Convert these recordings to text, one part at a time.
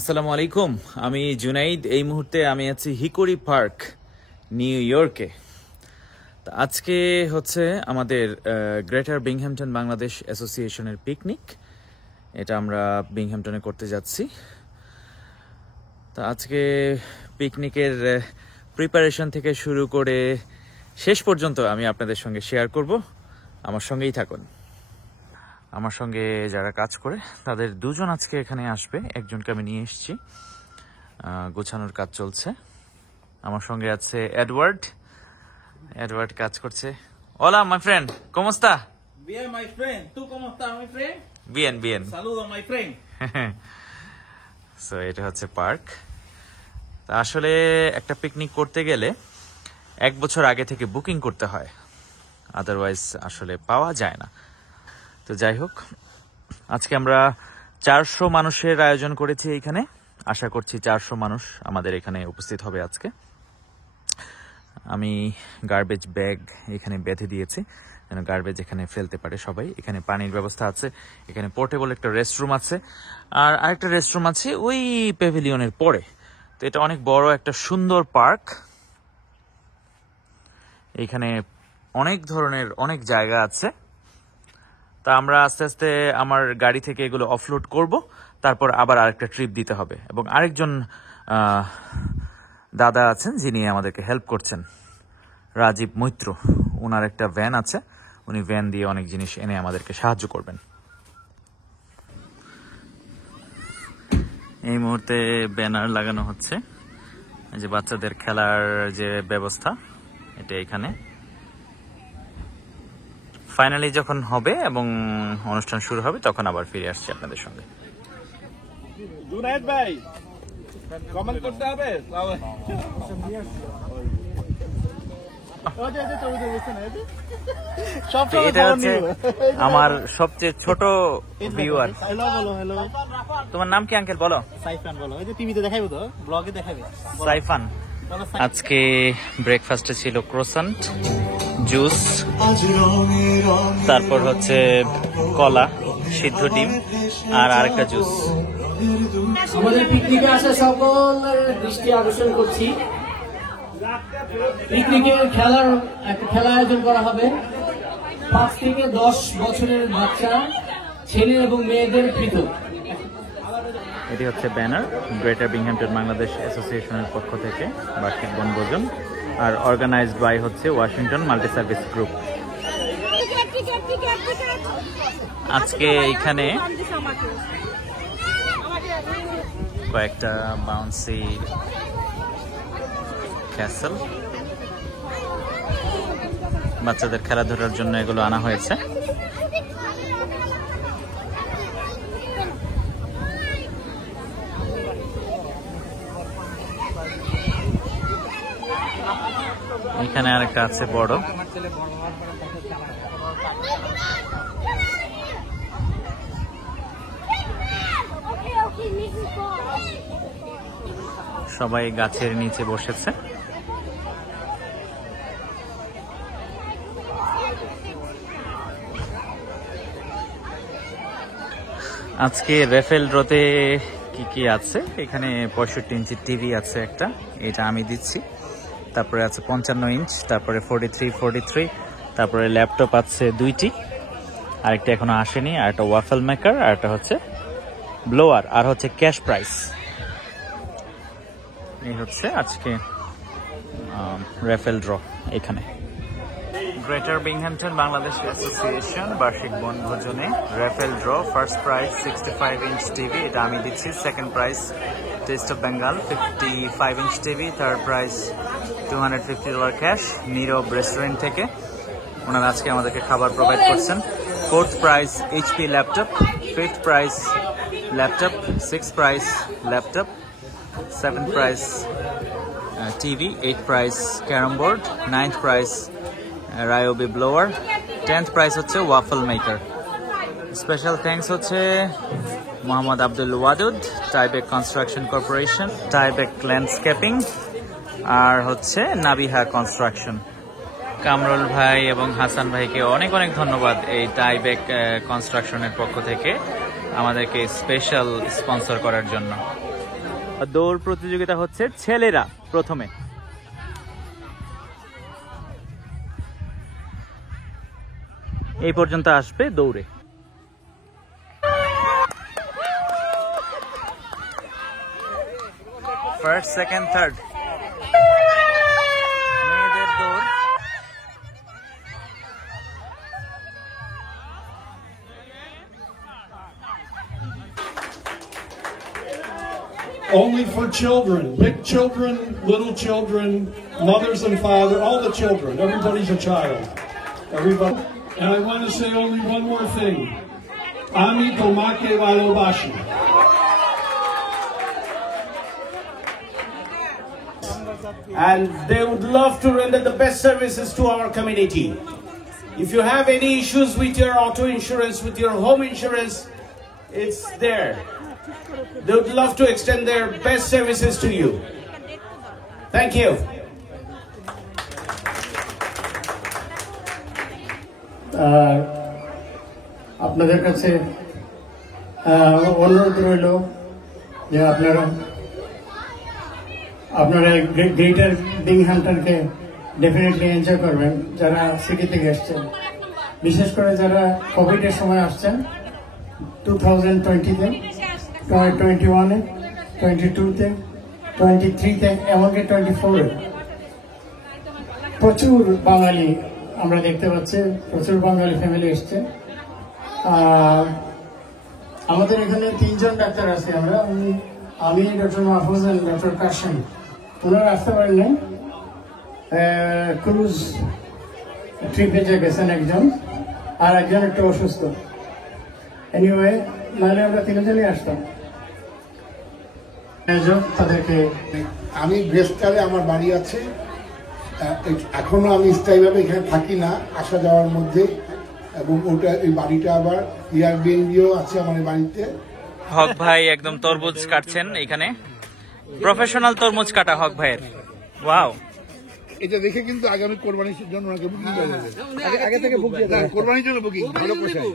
আসসালামু আলাইকুম। আমি জুনাইদ। এই মুহূর্তে আমি আছি হিকরি পার্ক, নিউ ইয়র্কে। তো আজকে হচ্ছে আমাদের গ্রেটার বিংহ্যামটন বাংলাদেশ অ্যাসোসিয়েশনের পিকনিক। এটা আমরা বিংহ্যামটনে করতে যাচ্ছি। তো আজকে পিকনিকের প্রিপারেশন থেকে শুরু করে শেষ পর্যন্ত আমি আপনাদের সঙ্গে শেয়ার করব। আমার সঙ্গেই থাকুন। আমার সঙ্গে যারা কাজ করে তাদের দুজন আজকে এখানে আসবে, একজনকে আমি নিয়ে এসেছি, গোছানোর কাজ চলছে। আমার সঙ্গে আছে এডওয়ার্ড কাজ করছে। Hola, my friend, ¿cómo está? Bien, my friend. ¿Tú cómo estás, my friend? Bien. Saludos, my friend. So এটা হচ্ছে পার্ক। আসলে একটা পিকনিক করতে গেলে 1 বছর আগে থেকে বুকিং করতে হয়, আদারওয়াইজ আসলে পাওয়া যায় না। তো যাই হোক, আজকে আমরা 400 মানুষের আয়োজন করেছি এইখানে। আশা করছি 400 মানুষ আমাদের এখানে উপস্থিত হবে আজকে। আমি গার্বেজ ব্যাগ এখানে বেঁধে দিয়েছি যেন গার্বেজ এখানে ফেলতে পারে সবাই। এখানে পানির ব্যবস্থা আছে, এখানে পোর্টেবল একটা রেস্টরুম আছে, আর আরেকটা রেস্টরুম আছে ওই প্যাভিলিয়নের পরে। তো এটা অনেক বড় একটা সুন্দর পার্ক। এখানে অনেক ধরনের অনেক জায়গা আছে। তা আমরা আস্তে আস্তে আমার গাড়ি থেকে এগুলো অফলোড করব, তারপর আবার আরেকটা ট্রিপ দিতে হবে। এবং আরেকজন দাদা আছেন যিনি আমাদেরকে হেল্প করছেন, রাজীব মৈত্র। ওনার একটা ভ্যান আছে, উনি ভ্যান দিয়ে অনেক জিনিস এনে আমাদেরকে সাহায্য করবেন। এই মুহূর্তে ব্যানার লাগানো হচ্ছে, যে বাচ্চাদের খেলার যে ব্যবস্থা এটা এখানে। ফাইনালি যখন হবে এবং অনুষ্ঠান শুরু হবে তখন আবার ফিরে আসছি আপনাদের সঙ্গে। জুনায়েদ ভাই, কমেন্ট করতে হবে। এটা হচ্ছে আমার সবচেয়ে ছোট ভিউয়ার। হ্যালো। তোমার নাম কি আঙ্কেল? বলো। সাইফান বলো। এই যে টিভিতে দেখাইবো তো, ব্লগে দেখাবে। সাইফান। আজকে ব্রেকফাস্টে ছিল ক্রোসান্ট, জুস, তারপর হচ্ছে কলা, সিদ্ধ ডিম আর আরেকটা জুস। আমাদের পিকনিকে আসা সকলের দৃষ্টি আকর্ষণ করছি। পিকনিকে একটা খেলা আয়োজন করা হবে। 5 থেকে 10 বছরের বাচ্চা, ছেলে এবং মেয়েদের পৃথক। এটি হচ্ছে ব্যানার, গ্রেটার বিংহ্যামটন বাংলাদেশ অ্যাসোসিয়েশনের পক্ষ থেকে বার্ষিক বনভোজন, আর অর্গানাইজড বাই হচ্ছে ওয়াশিংটন মাল্টি সার্ভিস গ্রুপ। আজকে এখানে কয়েকটা বাউন্সি ক্যাসেল, বাচ্চাদের খেলাধুলার জন্য এগুলো আনা হয়েছে। এখানে আরেকটা আছে বড়। সবাই গাছের নিচে বসেছে। আজকে রেফেল ড্রতে কি আছে, এখানে 65 ইঞ্চি টিভি আছে একটা, এটা আমি দিচ্ছি। তারপরে আছে 55 ইঞ্চ, তারপরে 43, তারপরে ল্যাপটপ আছে 2টি, আরেকটা এখনো আসেনি, আর একটা ওয়াফেল মেকার, আর একটা হচ্ছে ব্লোয়ার, আর হচ্ছে ক্যাশ প্রাইস। এই হচ্ছে আজকে রেফেল ড্র এখানে। গ্রেটার বিংহ্যামটন বাংলাদেশ অ্যাসোসিয়েশন বার্ষিক বনভোজনে raffle draw. First prize 65 inch TV, এটা আমি দিচ্ছি। Second prize taste of Bengal 55 inch TV. Third prize $250 cash Nirob restaurant থেকে, ওনারা আজকে আমাদেরকে খাবার প্রোভাইড করছেন। Fourth prize HP laptop, fifth prize laptop, sixth prize laptop, seventh prize TV, eighth prize carrom board, ninth prize Ryobi blower, 10th prize হচ্ছে waffle maker. Special thanks হচ্ছে Mohammad Abdul Wadud, Tybec construction corporation, Tybec landscaping, আর হচ্ছে Nabiha construction. Kamrul ভাই এবং হাসান ভাইকে অনেক অনেক ধন্যবাদ এই টাইবেক কনস্ট্রাকশনের পক্ষ থেকে আমাদেরকে স্পেশাল স্পন্সর করার জন্য। দৌড় প্রতিযোগিতা হচ্ছে ছেলেরা প্রথমে। এই পর্যন্ত আসবে দৌড়ে। ফার্স্ট, সেকেন্ড, থার্ড মেয়েদের দৌড়। Only for children, big children, little children, mothers and father, all the children. Everybody's a child. Everybody. And I want to say only one more thing. Ami tomake walobashi. And they would love to render the best services to our community. If you have any issues with your auto insurance, with your home insurance, it's there. They would love to extend their best services to you. Thank you. আপনাদের কাছে অনুরোধ রইল যে আপনারা greater বিংহ্যামটনকে definitely enjoy করবেন যারা city থেকে এসছেন, বিশেষ করে যারা কোভিডের সময় আসছেন 2020-তে, 2021-এ, 22-তে, 23-তে, এমনকি 24-এ প্রচুর বাঙালি আমরা দেখতে পাচ্ছি, প্রচুর বাঙালি ফ্যামিলি এসছে। আমাদের এখানে 3 জন ডাক্তার আছে, আমি ডক্টর মাহফুজ আর ডক্টর কাশেম। ওনারা আসতে পারেন, ক্রুজ ট্রিপে গেছেন একজন, আর একজন একটু অসুস্থ। এনিওয়ে, নাহলে আমরা 3 জনই আসতাম। তাদেরকে আমি ব্রেস্টারে আমার বাড়ি আছে, এখনো আমি স্থায়ীভাবে এখানে থাকি না, আসা যাওয়ার মধ্যে, এবং ওটা এই বাড়িটা আবার এয়ারবিএনবিও আছে আমার বাড়িতে। হক ভাই একদম তরমুজ কাটছেন এখানে, প্রফেশনাল তরমুজ কাটা হক ভাইয়ের। ওয়াও, এটা দেখে কিন্তু আগামী কোরবানির জন্য ওনাকে বুকিং দেওয়া যাবে, আগে থেকে বুক দিয়ে দেন, কোরবানির জন্য বুকিং। ভালো কষায়,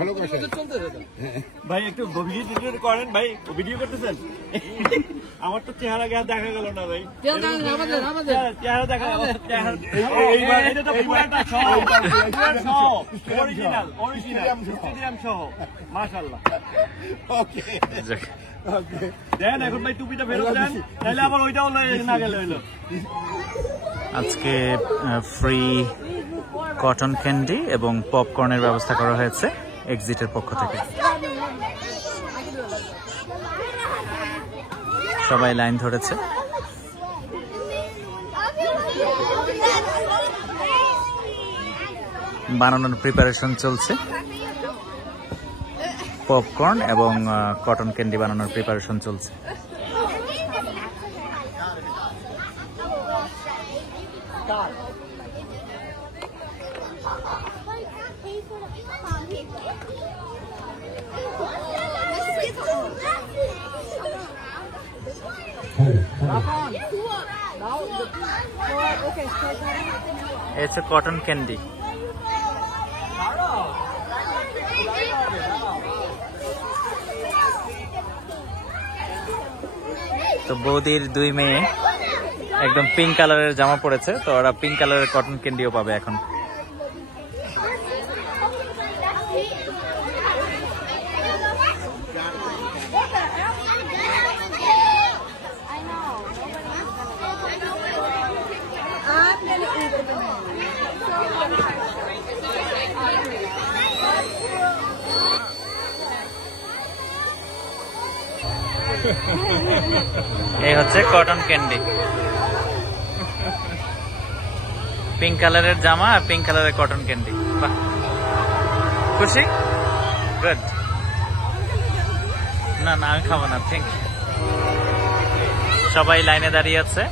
ভালো কষায় ভাই একটু ভিডিও করেন ভাই, ভিডিও করতেছেন? আমার তো চেহারা দেখা গেল না ভাই, চেহারা দেখা গেল। অরিজিনাল সহ মাশাআল্লাহ। ওকে দেন এখন ভাই টুপিটা ফেরত দেন, তাহলে আবার ওইটাও না গেলে হইলো। আজকে ফ্রি কটন ক্যান্ডি এবং পপকর্নের ব্যবস্থা করা হয়েছে এক্সিটের পক্ষ থেকে। সবাই লাইন ধরেছে। বানানোর প্রিপারেশন চলছে, পপকর্ন এবং কটন ক্যান্ডি বানানোর প্রিপারেশন চলছে। It's a cotton candy. তো বৌদির 2 মেয়ে একদম পিঙ্ক কালারের জামা পরেছে, তো ওরা পিঙ্ক কালারের কটন ক্যান্ডিও পাবে এখন। এই হচ্ছে কটন ক্যান্ডি, পিঙ্ক কালারের জামা আর পিঙ্ক কালারের কটন ক্যান্ডি। বাহ, খুশি? গুড। না না, আমি খাবো না, থ্যাংক ইউ। সবাই লাইনে দাঁড়িয়ে আছে,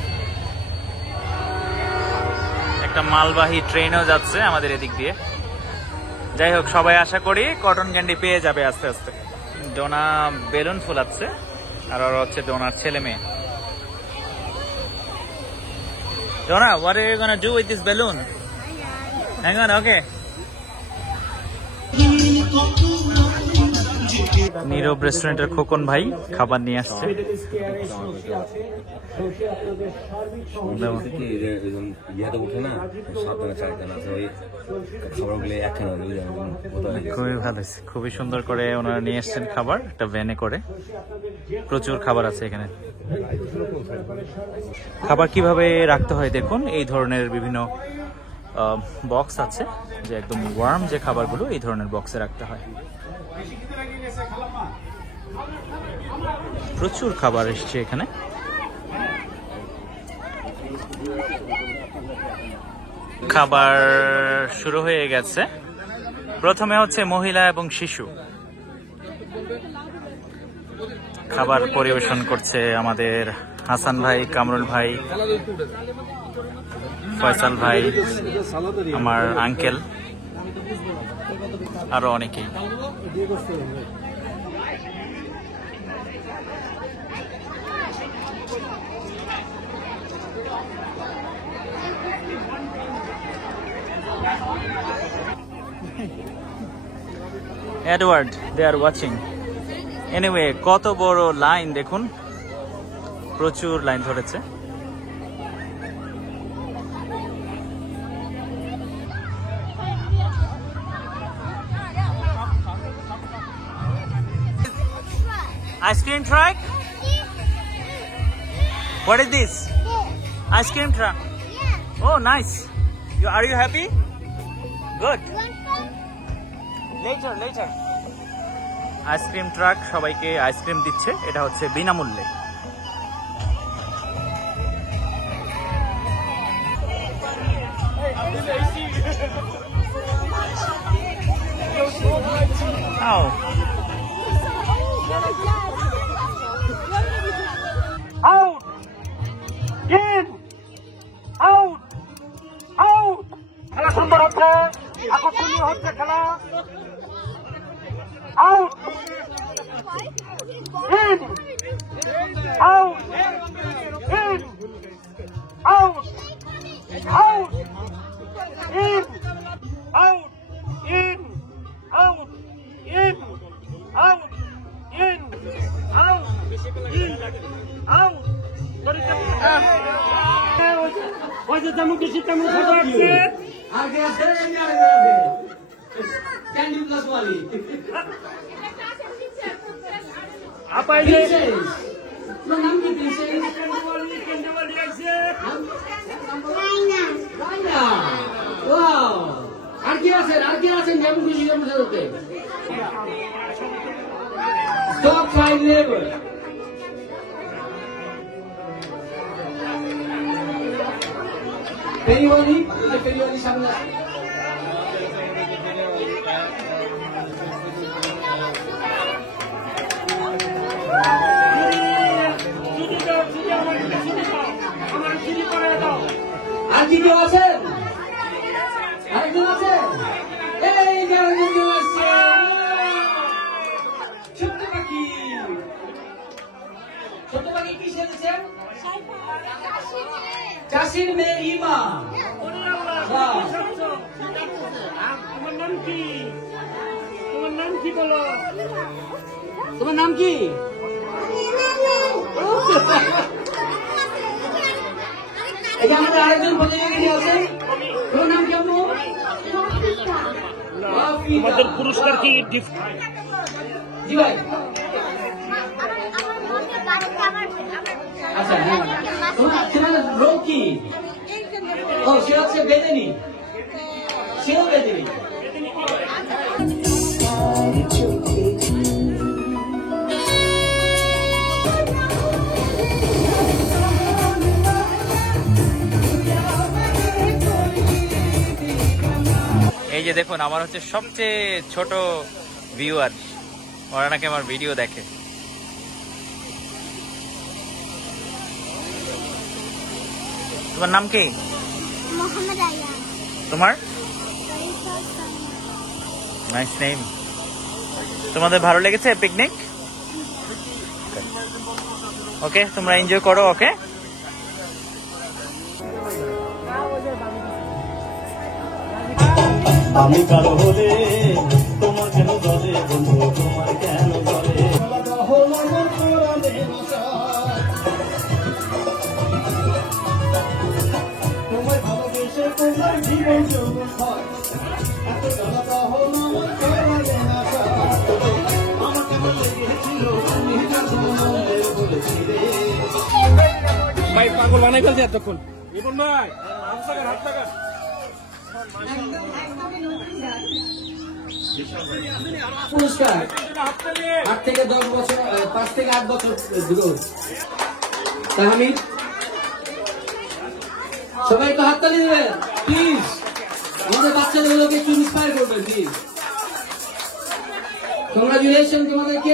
একটা মালবাহী ট্রেনও যাচ্ছে আমাদের এদিক দিয়ে। যাই হোক, সবাই আশা করি কটন ক্যান্ডি পেয়ে যাবে আস্তে আস্তে। ডোনা বেলুন ফুলাচ্ছে, আর ওরা হচ্ছে ডোনার ছেলে মেয়ে। Donna, what are you gonna do with this balloon? Hang on, okay. নীরব রেস্টুরেন্টের খোকন ভাই খাবার নিয়ে আসছে। খুবই ভালো হয়েছে, খুবই সুন্দর করে ওনারা নিয়ে এসছেন খাবার, একটা ভ্যানে করে। প্রচুর খাবার আছে এখানে। খাবার কিভাবে রাখতে হয় দেখুন, এই ধরনের বিভিন্ন বক্স আছে, যে একদম ওয়ার্ম যে খাবারগুলো এই ধরনের বক্সে রাখতে হয়। প্রচুর খাবার এসছে এখানে। খাবার শুরু হয়ে গেছে। প্রথমে হচ্ছে মহিলা এবং শিশু। খাবার পরিবেশন করছে আমাদের হাসান ভাই, কামরুল ভাই, ফয়সাল ভাই, আমার আঙ্কেল, আরো অনেকেই। Edward, they are watching. Anyway, কত বড় লাইন দেখুন, প্রচুর লাইন ধরেছে। Ice cream truck? What is this? Ice cream truck? Oh, nice. Are you happy? Good. Later. Ice cream truck সবাইকে আইসক্রিম দিচ্ছে, এটা হচ্ছে বিনামূল্যে। খেলা সুন্দর হচ্ছে, আকর্ষণীয় হচ্ছে খেলা। Out! In! Out! In! Out! Out! In! Out! In! Out! In! Out! In! Out! In! Out! ওই যে জামুকে শীতামু ফটো আছে আগে আছে ক্যান্ডি প্লাস ওয়ালি আপা এই তোমার নাম কি প্রিন্সেস? ক্যান্ডি ওয়ালি আছে রাইনা। ওয়াও, আর কি আছেন যেমন খুশি যেমন সাথে স্টপ ফাইভ লেবার। ফেরিওয়ালি, ফেরিওয়ালি সামনে আছে। আর কি কেউ আছেন? আরেকজন আছেন? এই আরেকজন আসছে, ছোট্ট পাখি। ছোট্ট পাখি কি সেজেছেন? চাষির মেয়ে ইমা। তোমার নাম কি? তোমার নাম কি বলো? তোমার নাম কি? এই যে আমাদের আরেকজন প্রতিযোগী আছে, তোমার নাম কেমন? তোমাদের পুরস্কার কি? জি ভাই। আচ্ছা, তোমার রোগ কি? ও, সে হচ্ছে বেদেনি, সেও বেদেনি। এই যে দেখুন, আমার হচ্ছে সবচেয়ে ছোট ভিউয়ার, ওরা নাকি আমার ভিডিও দেখে। তোমার নাম কি? মোহাম্মদ আয়ান। তোমার? Nice name. তোমাদের ভালো লেগেছে পিকনিক? ওকে, তোমরা এনজয় করো। ওকে, আমি কারো হলে তোমার কেন জলে বন্ধু, তোমার কেন জলে ভাই পাগল বানাই ফেলছে এতক্ষণ। রিপন ভাই হাত লাগা পুরস্কার 8 থেকে 10 বছর 5 থেকে 8 বছর গ্রোথ তাহমিদ সবাই তো হাততালি দেবেন প্লিজ আমাদের বাচ্চাদেরকে একটু ইন্সপায়ার করবেন প্লিজ কংগ্রাচুলেশন তোমাদেরকে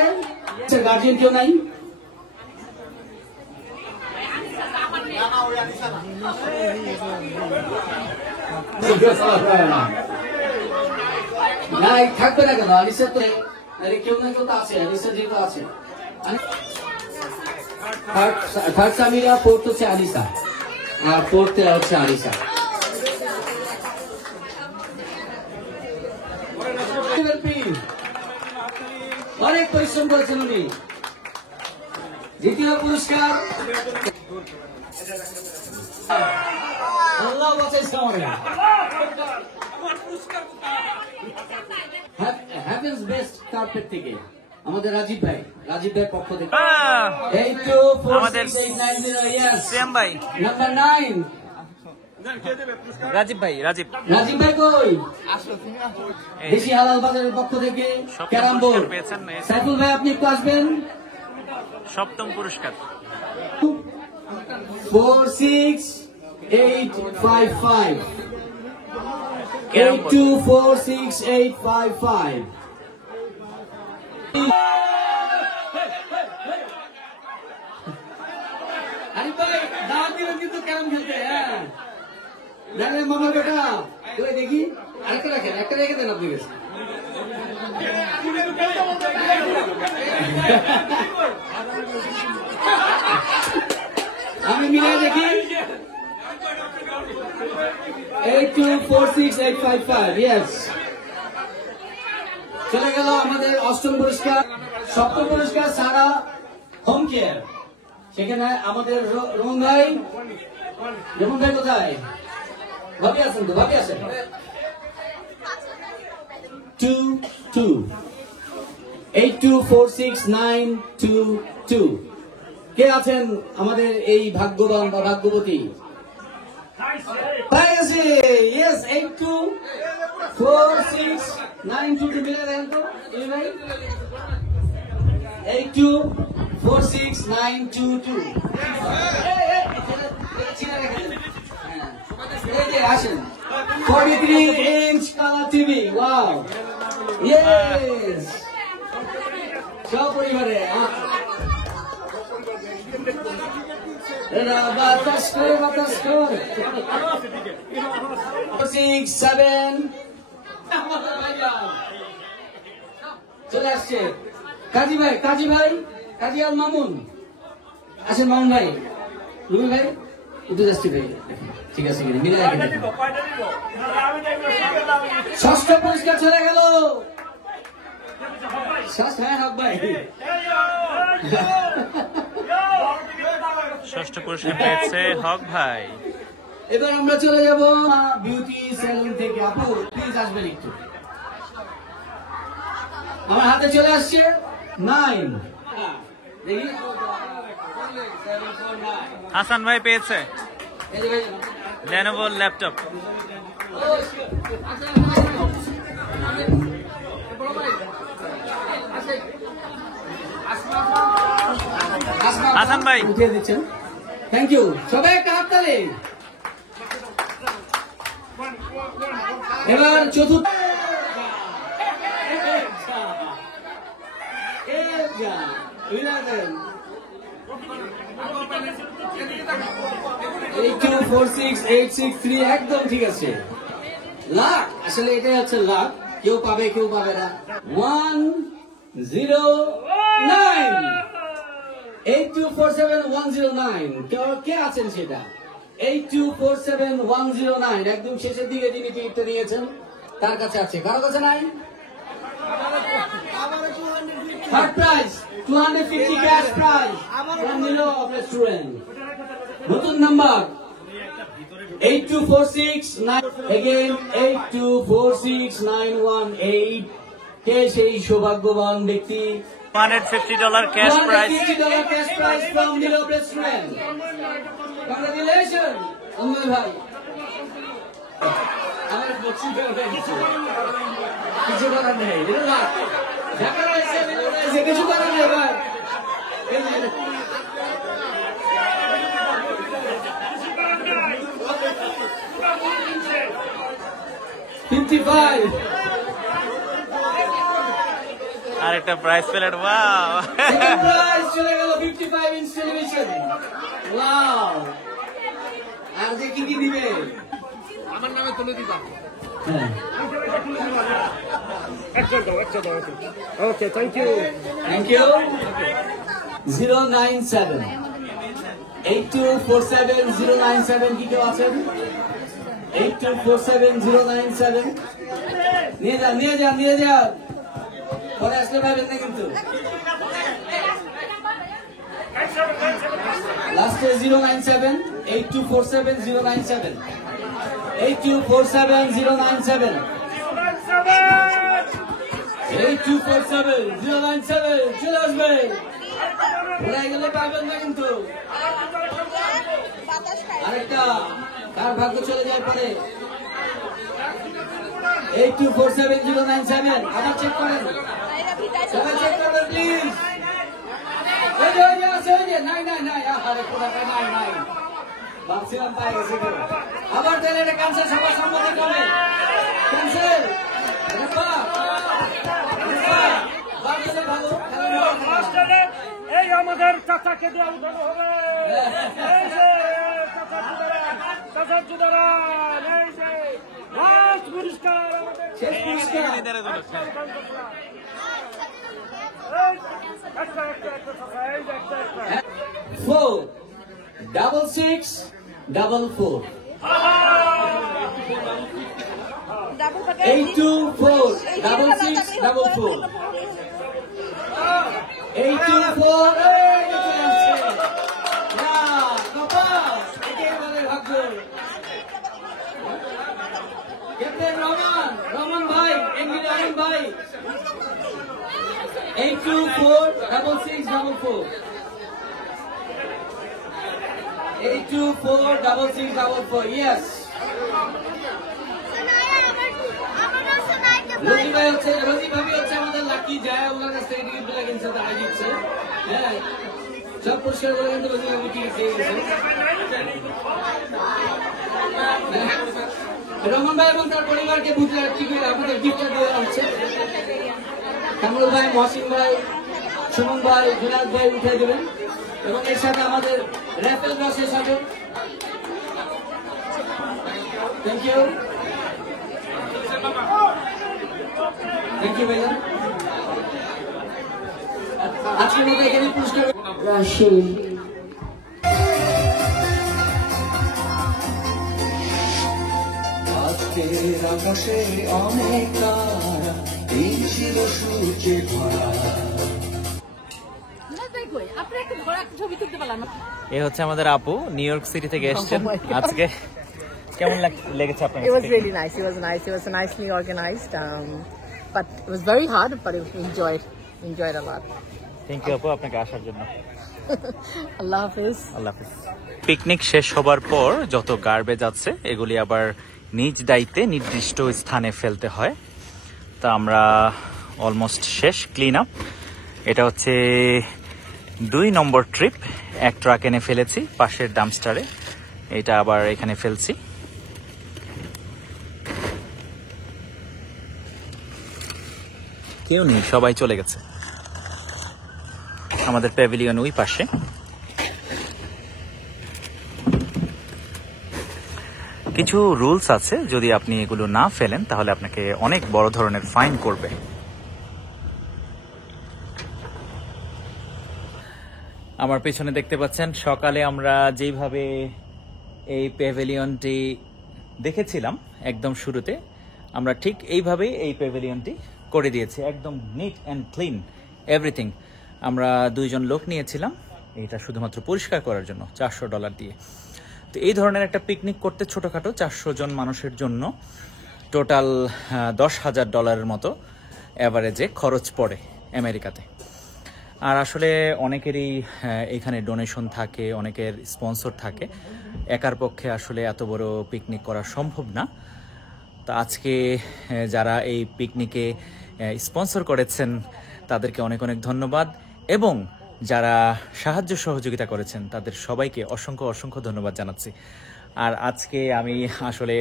গার্জিয়ান কেউ নাই না থাকবে না কেন আলিসা তো কেউ না কেউ তো আছে আলিসা যেহেতু আছে থার্ড সামিরা ফোর্থ হচ্ছে আলিসা আর ফোর্থ হচ্ছে আলিসা অনেক পরিশ্রম করেছেন উনি দ্বিতীয় পুরস্কার আল্লাহ বাঁচাইছে হ্যাভেন্স বেস্ট কার্পেট থেকে আমাদের রাজীব ভাই পক্ষ থেকে আমাদের সিএম ভাই নাম্বার 9 রাজীব ভাই কই দেশি হালাল বাজারের পক্ষ থেকে ক্যারাম বোর্ড পেয়েছেন সাইফুল ভাই আপনি একটু আসবেন সপ্তম পুরস্কার 46855 82468555 আরে ভাই দাঁত দিলেন কিন্তু ক্যারাম খেলতে হ্যাঁ জানেন মামা বেটা তুই দেখি একটা রেখে দেন আপনি গেছে আমি মিলাই দেখি 82468555 ইয়েস চলে গেল আমাদের অষ্টম পুরস্কার সপ্তম পুরস্কার সারা হোম কেয়ার সেখানে আমাদের রমন ভাই কোথায় ভাবি আছেন 824692 কে আছেন আমাদের এই ভাগ্যবান বা ভাগ্যবতী পাই গেছে ইয়েস 824692 মিলে দেন তো এই ভাই 824692 আসেন 43-inch color TV wow yes সপরিবারে বাতাস করে 6-7 চলে আসছে কাজী আল মামুন আসেন মামুন ভাই রুমি ভাই উঠে যাচ্ছি ভাই ঠিক আছে মিলে ষষ্ঠ পুরস্কার চলে গেল হক ভাই ষষ্ঠ পুরস্কার পেয়েছে হক ভাই এবার আমরা চলে যাব বিউটি সেলুন থেকে আপু প্লিজ আসবেন একটু আমার হাতে চলে আসছে 9 দেখি হাসান ভাই পেয়েছে Lenovo ল্যাপটপ হাসান ভাই উঠিয়ে দিচ্ছেন থ্যাংক ইউ সবাই একটা হাততালি এবার চতুর্থ একদম ঠিক আছে লাখ আসলে এটাই হচ্ছে লাখ কেউ পাবে না 109 8247109 কে আছেন সেটা 8247109 একদম শেষের দিকে যিনি টিকিটটা নিয়েছেন তার কাছে আছে কারো কাছে নাই third prize 250 cash prize from Milo Restaurant নতুন নাম্বার 82469 again 8246918 কে সেই সৌভাগ্যবান ব্যক্তি $150 cash prize $150 cash prize from Milo Restaurant congratulation Amal ভাই। আমার কিছু করার নেই, কিছু করার নেই ভাই। 55 আর একটা প্রাইজ পেলেন। ওয়াও, সেকেন্ড প্রাইজ চলে গেল 55 ইঞ্চ টেলিভিশন। ওয়াও, আর যে কি দিবে আমার নামে তুলে দিবা। ওকে, থ্যাংক ইউ। 097 8247 কি কেউ আছেন? 8247 নিয়ে যান পরে আসলে পাবেন না কিন্তু। লাস্টে 097 8247 8247 চলে আসবে। ভুলে গেলে পাবেন না কিন্তু। আরেকটা কার ভাগ্য চলে যায় পরে। 8247 আবার চেক করেন, সবাই চেক করবেন প্লিজ। নাই ভাবছিলাম পাই গেছে। আবার তাহলে এটা ক্যান্সেল, সবার সম্মতি করবে ক্যান্সেল। এই আমাদের চাচাকে দেওয়া উঠানো হবে। চাচার জুদারান, এই যে লাস্ট পুরস্কার আমাদের। শেষ পুরস্কার। 46644 8246644 ক্যাপ্টেন রহমান ভাই, এমডি রহমান ভাই। 8246644 8246644 ইয়েস। রোজি ভাবি হচ্ছে আমাদের লাকি যায়, ওনার কাছ থেকে টিকিট গুলো কিনছে, তারা দিচ্ছে। হ্যাঁ, সব পুরস্কার গুলো কিন্তু রোজি ভাবি টিকিট দিয়ে গেছে। রহমান ভাই এবং তার পরিবারকে বুঝলে টিকিট আমাদের গিফট দেওয়া হচ্ছে। কামরুল ভাই, মহসিন ভাই, সুমন ভাই, জুনাদ ভাই উঠে দেবেন এবং এর সাথে আমাদের র্যাফেল ড্র শেষ হবে। থ্যাংক ইউ ভাইয়া। আজকের মতো এখানে পুরস্কার রাশিদ। আজকের আকাশে অনেক তারা, এই ছিল সূর্যে ভরা। এ হচ্ছে আমাদের আপু, নিউ ইয়র্ক সিটি থেকে এসেছেন আজকে। কেমন লেগেছে আপনার? It was really nice. It was nice. It was nicely organized. But it was very hard, but we enjoyed a lot. Thank you আপু আপনাকে আসার জন্য। Allah Hafiz. আল্লাহ হাফিজ। পিকনিক শেষ হবার পর যত গার্বেজ আছে এগুলি আবার নিজ দায়িত্বে নির্দিষ্ট স্থানে ফেলতে হয়। তা আমরা অলমোস্ট শেষ ক্লিন আপ। এটা হচ্ছে 2 নম্বর ট্রিপ। এক ট্রাক এনে ফেলেছি পাশের ডাম্পস্টারে, এটা আবার এখানে ফেলছি। কেউ নেই, সবাই চলে গেছে। আমাদের প্যাভিলিয়ন ওই পাশে। কিছু রুলস আছে, যদি আপনি এগুলো না ফেলেন তাহলে আপনাকে অনেক বড় ধরনের ফাইন করবে। আমার পেছনে দেখতে পাচ্ছেন, সকালে আমরা যেভাবে এই প্যাভিলিয়নটি দেখেছিলাম একদম শুরুতে, আমরা ঠিক এইভাবেই এই প্যাভিলিয়নটি করে দিয়েছি, একদম নিট অ্যান্ড ক্লিন এভরিথিং। আমরা 2 জন লোক নিয়েছিলাম এটা শুধুমাত্র পরিষ্কার করার জন্য, $400 দিয়ে। তো এই ধরনের একটা পিকনিক করতে ছোটোখাটো 400 জন মানুষের জন্য টোটাল $10,000 মতো অ্যাভারেজে খরচ পড়ে আমেরিকাতে। আর আসলে অনেকেরই এখানে ডোনেশন থাকে, অনেকের স্পন্সর থাকে, একার পক্ষে আসলে এত বড় পিকনিক করা সম্ভব না। তো আজকে যারা এই পিকনিকে স্পন্সর করেছেন তাদেরকে অনেক অনেক ধন্যবাদ, এবং যারা সাহায্য সহযোগিতা করেছেন তাদের সবাইকে অসংখ্য অসংখ্য ধন্যবাদ জানাচ্ছি। আর আজকে আমি আসলে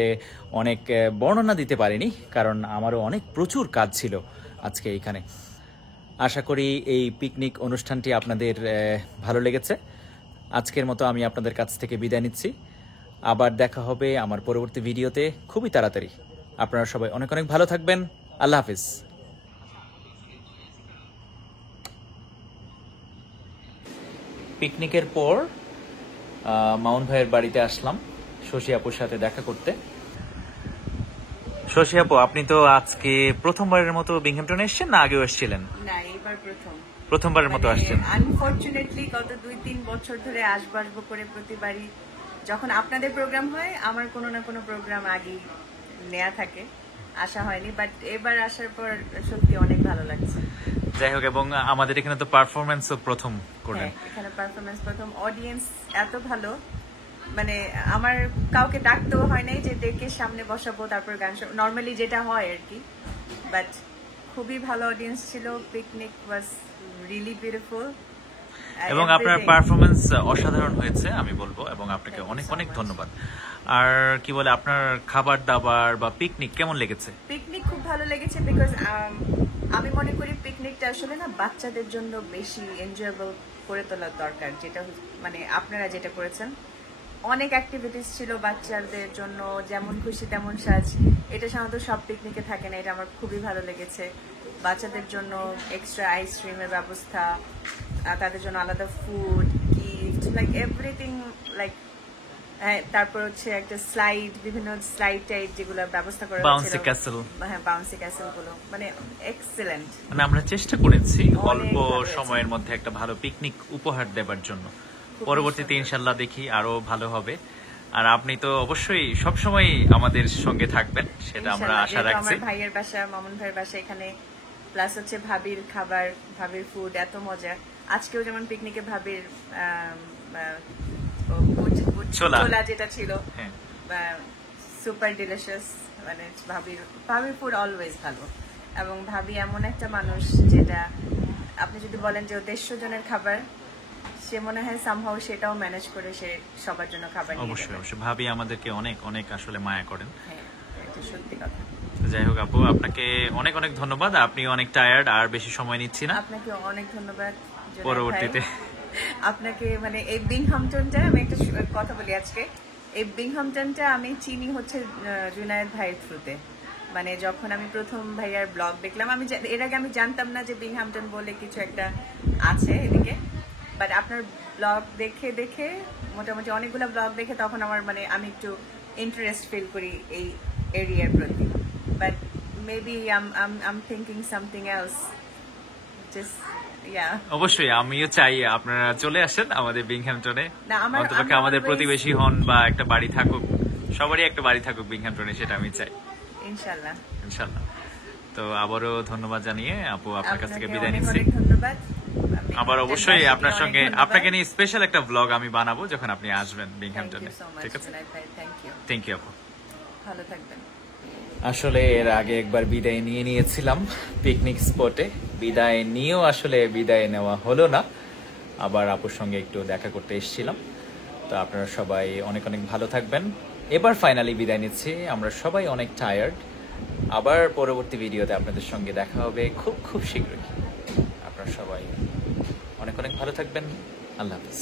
অনেক বর্ণনা দিতে পারিনি, কারণ আমারও প্রচুর কাজ ছিল আজকে এইখানে। আশা করি এই পিকনিক অনুষ্ঠানটি আপনাদের ভালো লেগেছে। আজকের মতো আমি আপনাদের কাছ থেকে বিদায় নিচ্ছি। আবার দেখা হবে আমার পরবর্তী ভিডিওতে খুবই তাড়াতাড়ি। আপনারা সবাই অনেক অনেক ভালো থাকবেন। আল্লাহ হাফিজ। পিকনিকের পর মাউন ভাইয়ের বাড়িতে আসলাম শশী আপুর সাথে দেখা করতে। শশী আপু, আপনি তো আজকে প্রথমবারের মতো বিংহ্যামটনে এসেছেন, না আগেও এসেছিলেন? না, এবার প্রথমবারের মতো আসছেন। আনফরচুনেটলি গত 2-3 বছর ধরে আসবো করে প্রতিবারই যখন আপনাদের প্রোগ্রাম হয় আমার কোনো না কোনো প্রোগ্রাম আগে নেওয়া থাকে, আসা হয়নি, বাট এবার আসার পর সত্যি অনেক ভালো লাগছে। যাই হোক, এবং আমাদের এখানে তো পারফরমেন্সও প্রথম করলেন। এখানে পারফরমেন্স প্রথম, অডিয়েন্স এত ভালো, মানে আমার কাউকে ডাকতেও হয় নাই যে ডেকে সামনে বসাবো তারপর গান, নর্মালি যেটা হয় আর কি, বাট খুবই ভালো অডিয়েন্স ছিল। পিকনিক ওয়াজ রিয়েলি বিউটিফুল, এবং আপনার পারফরমেন্স অসাধারণ হয়েছে আমি বলবো, এবং আপনাকে অনেক অনেক ধন্যবাদ। আর কি বলে, আপনার খাবার দাবার বা পিকনিক কেমন লেগেছে? পিকনিক খুব ভালো লেগেছে, বিকজ আমি মনে করি পিকনিকটা আসলে না বাচ্চাদের জন্য বেশি এনজয়েবল করে তোলার দরকার, যেটা মানে আপনারা যেটা করেছেন। অনেক অ্যাক্টিভিটিস ছিল বাচ্চাদের জন্য, যেমন খুশি তেমন সাজ, এটা সাধারণত সব পিকনিকে থাকে না, এটা আমার খুবই ভালো লেগেছে। বাচ্চাদের জন্য এক্সট্রা আইসক্রিমের ব্যবস্থা, তাদের জন্য আলাদা food, gift, like everything, like তারপর হচ্ছে একটা স্লাইড, বিভিন্ন স্লাইড টাইপ যেগুলো ব্যবস্থা করা হয়েছিল, বাউন্সি ক্যাসেল, হ্যাঁ বাউন্সি ক্যাসেল গুলো, মানে এক্সেলেন্ট। মানে আমরা চেষ্টা করেছি অল্প সময়ের মধ্যে একটা ভালো পিকনিক উপহার দেবার জন্য। পরবর্তীতে ইনশাল্লাহ দেখি আরো ভালো হবে। আর আপনি তো অবশ্যই সবসময় আমাদের সঙ্গে থাকবেন, সেটা আমরা আশা রাখছি। আমার ভাইয়ের বাসা, মামুন ভাইয়ের বাসা এখানে, প্লাস হচ্ছে ভাবির খাবার, ভাবির ফুড এত মজা। আজকেও যেমন পিকনিকে ভাবির ছোলা যেটা ছিল সুপার ডিলিশিয়াস, মানে ভাবির ফুড অলওয়েজ ভালো। এবং ভাবি এমন একটা মানুষ যেটা আপনি যদি বলেন যে 150 জনের খাবার, সে মনে হয় সামহাউ সেটাও ম্যানেজ করে সে সবার জন্য খাবার নিয়ে অবশ্যই অবশ্যই ভাবি আমাদেরকে অনেক অনেক আসলে মায়া করেন। হ্যাঁ, এটা সত্যি কথা। যাই হোক আপু, আপনাকে অনেক অনেক ধন্যবাদ। আপনি অনেক টায়ার্ড, আর বেশি সময় নিচ্ছি না। আপনাকে অনেক ধন্যবাদ পরবর্তীতে আপনাকে, মানে এই বিংহ্যামটনটা আমি একটা কথা বলি আজকে, এই বিংহ্যামটনটা আমি চিনি হচ্ছে জুনায়েদ ভাইয়ের থ্রুতে। মানে যখন আমি প্রথম ভাইয়ার ব্লগ দেখলাম, আমি এর আগে আমি জানতাম না যে বিংহ্যামটন বলে কিছু একটা আছে এদিকে, বাট আপনার ব্লগ দেখে মোটামুটি অনেকগুলো ব্লগ দেখে তখন আমার মানে আমি একটু ইন্টারেস্ট ফিল করি এই এরিয়ার প্রতি। But maybe I'm thinking something else, just অবশ্যই আমিও চাই আপনারা চলে আসেন আমাদের বিংহ্যামটনে, অন্তত আমাদের প্রতিবেশী হন বা একটা বাড়ি থাকুক, সবারই একটা বাড়ি থাকুক বিংহ্যামটনে, সেটা আমি চাই ইনশাআল্লাহ। ইনশাআল্লাহ। তো আবারও ধন্যবাদ জানিয়ে আপু আপনার কাছ থেকে বিদায় নিচ্ছি। ধন্যবাদ। আবার অবশ্যই আপনার সঙ্গে আপনাকে নিয়ে স্পেশাল একটা ব্লগ আমি বানাবো যখন আপনি আসবেন বিংহ্যামটনে। ঠিক আছে, থ্যাংক ইউ আপু, ভালো থাকবেন। আসলে এর আগে একবার বিদায় নিয়েছিলাম পিকনিক স্পটে, বিদায় নিয়েও আসলে বিদায় নেওয়া হলো না, আবার আপুর সঙ্গে একটু দেখা করতে এসেছিলাম। তো আপনারা সবাই অনেক অনেক ভালো থাকবেন। এবার ফাইনালি বিদায় নিচ্ছি, আমরা সবাই অনেক টায়ার্ড। আবার পরবর্তী ভিডিওতে আপনাদের সঙ্গে দেখা হবে খুব খুব শীঘ্রই। আপনারা সবাই অনেক অনেক ভালো থাকবেন। আল্লাহ হাফিজ।